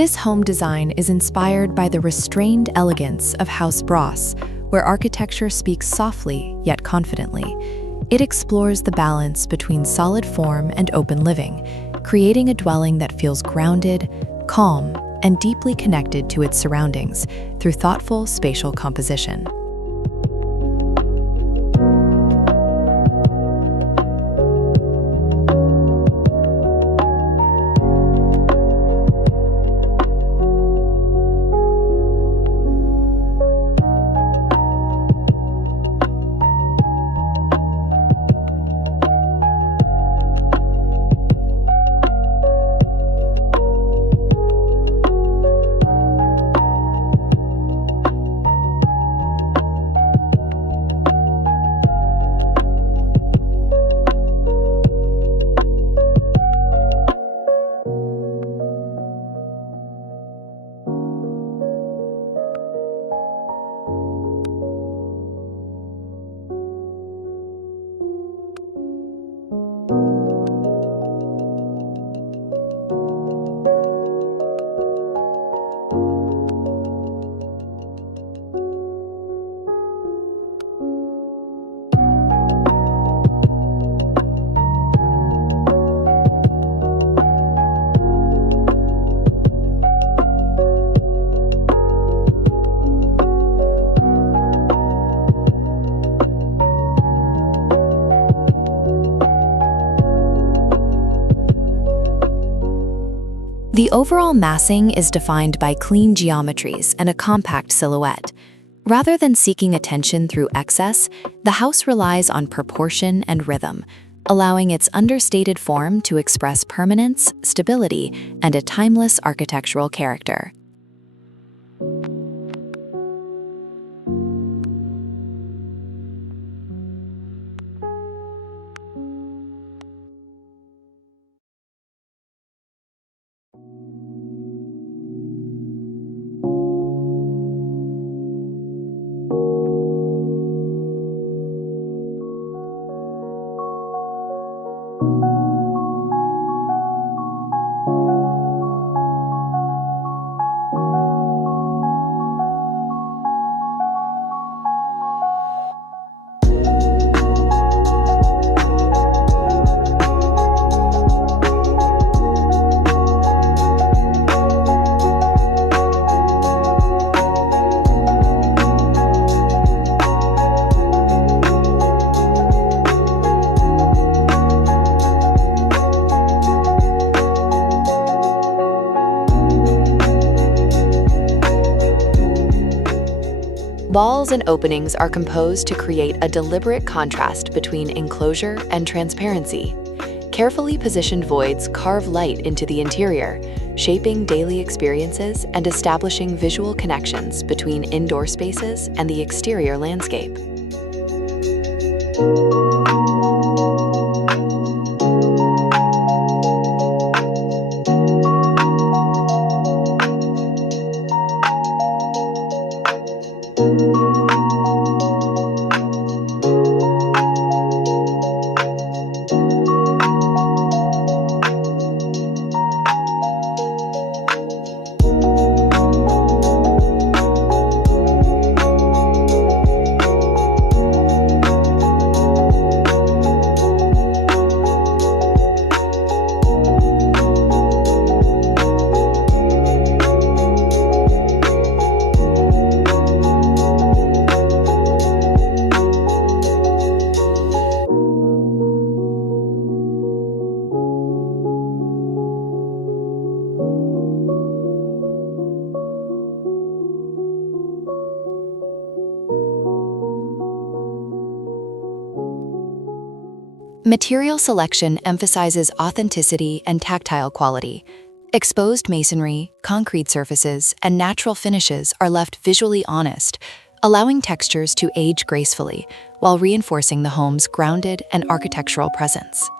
This home design is inspired by the restrained elegance of House Bross, where architecture speaks softly yet confidently. It explores the balance between solid form and open living, creating a dwelling that feels grounded, calm, and deeply connected to its surroundings through thoughtful spatial composition. The overall massing is defined by clean geometries and a compact silhouette. Rather than seeking attention through excess, the house relies on proportion and rhythm, allowing its understated form to express permanence, stability, and a timeless architectural character. Walls and openings are composed to create a deliberate contrast between enclosure and transparency. Carefully positioned voids carve light into the interior, shaping daily experiences and establishing visual connections between indoor spaces and the exterior landscape. Material selection emphasizes authenticity and tactile quality. Exposed masonry, concrete surfaces, and natural finishes are left visually honest, allowing textures to age gracefully while reinforcing the home's grounded and architectural presence.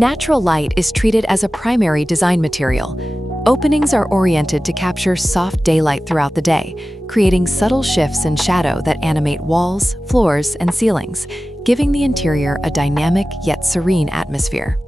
Natural light is treated as a primary design material. Openings are oriented to capture soft daylight throughout the day, creating subtle shifts in shadow that animate walls, floors, and ceilings, giving the interior a dynamic yet serene atmosphere.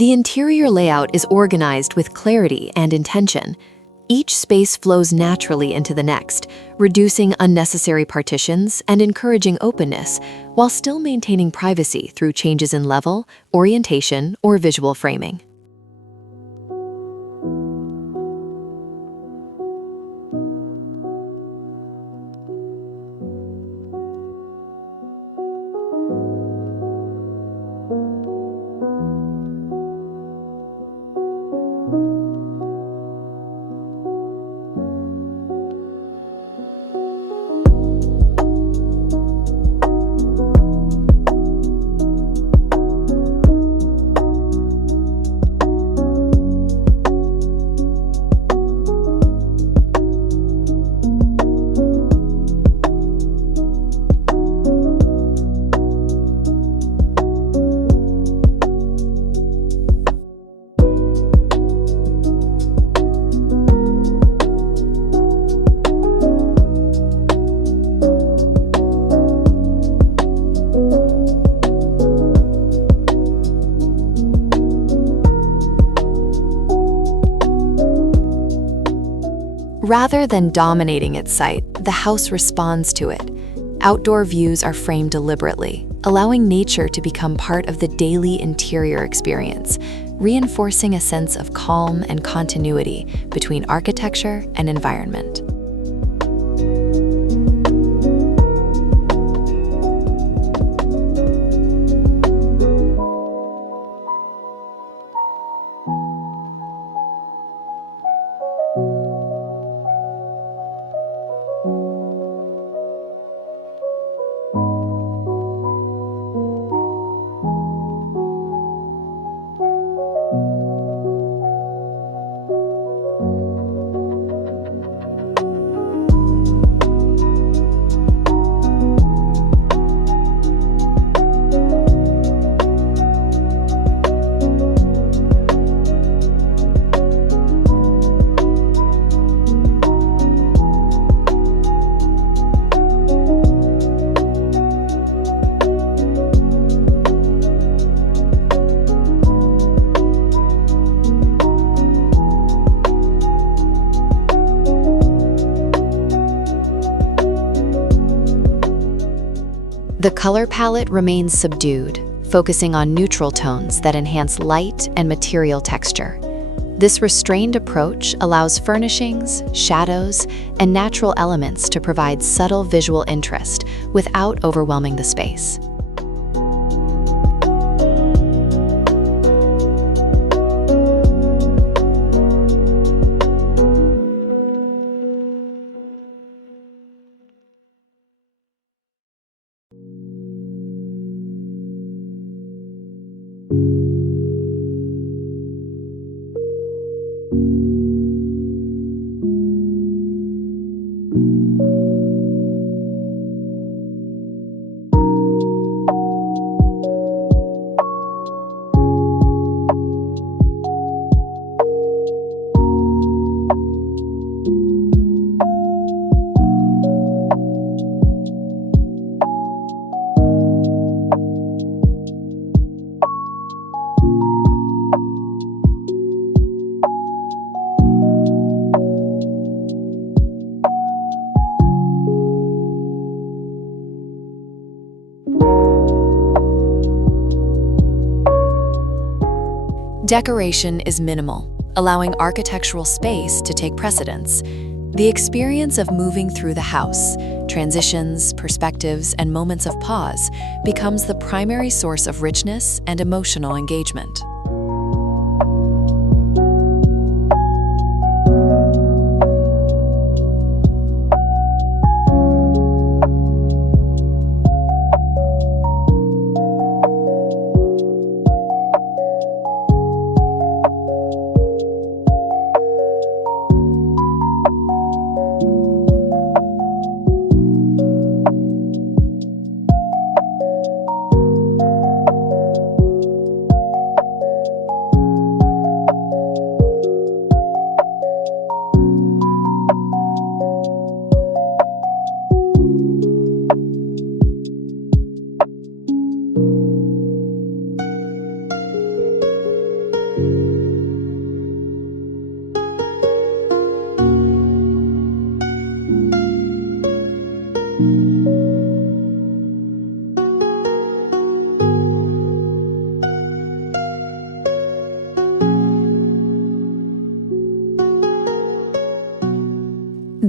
The interior layout is organized with clarity and intention. Each space flows naturally into the next, reducing unnecessary partitions and encouraging openness, while still maintaining privacy through changes in level, orientation, or visual framing. Rather than dominating its site, the house responds to it. Outdoor views are framed deliberately, allowing nature to become part of the daily interior experience, reinforcing a sense of calm and continuity between architecture and environment. The color palette remains subdued, focusing on neutral tones that enhance light and material texture. This restrained approach allows furnishings, shadows, and natural elements to provide subtle visual interest without overwhelming the space. Decoration is minimal, allowing architectural space to take precedence. The experience of moving through the house, transitions, perspectives, and moments of pause becomes the primary source of richness and emotional engagement.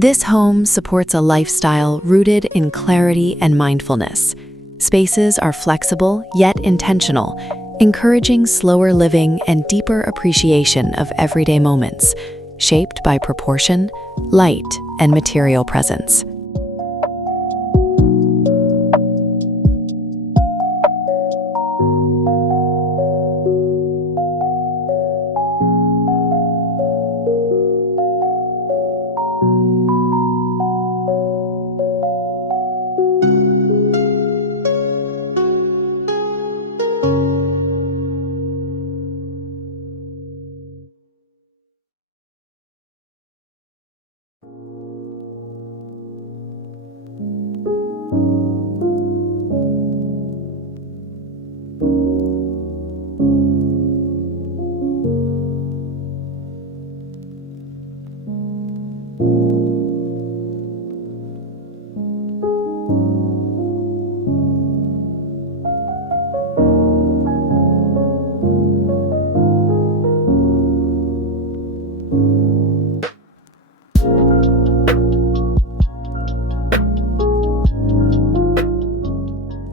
This home supports a lifestyle rooted in clarity and mindfulness. Spaces are flexible yet intentional, encouraging slower living and deeper appreciation of everyday moments, shaped by proportion, light, and material presence.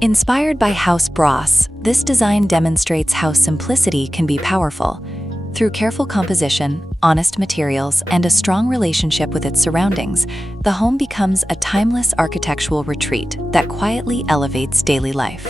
Inspired by House Bros, this design demonstrates how simplicity can be powerful. Through careful composition, honest materials, and a strong relationship with its surroundings, the home becomes a timeless architectural retreat that quietly elevates daily life.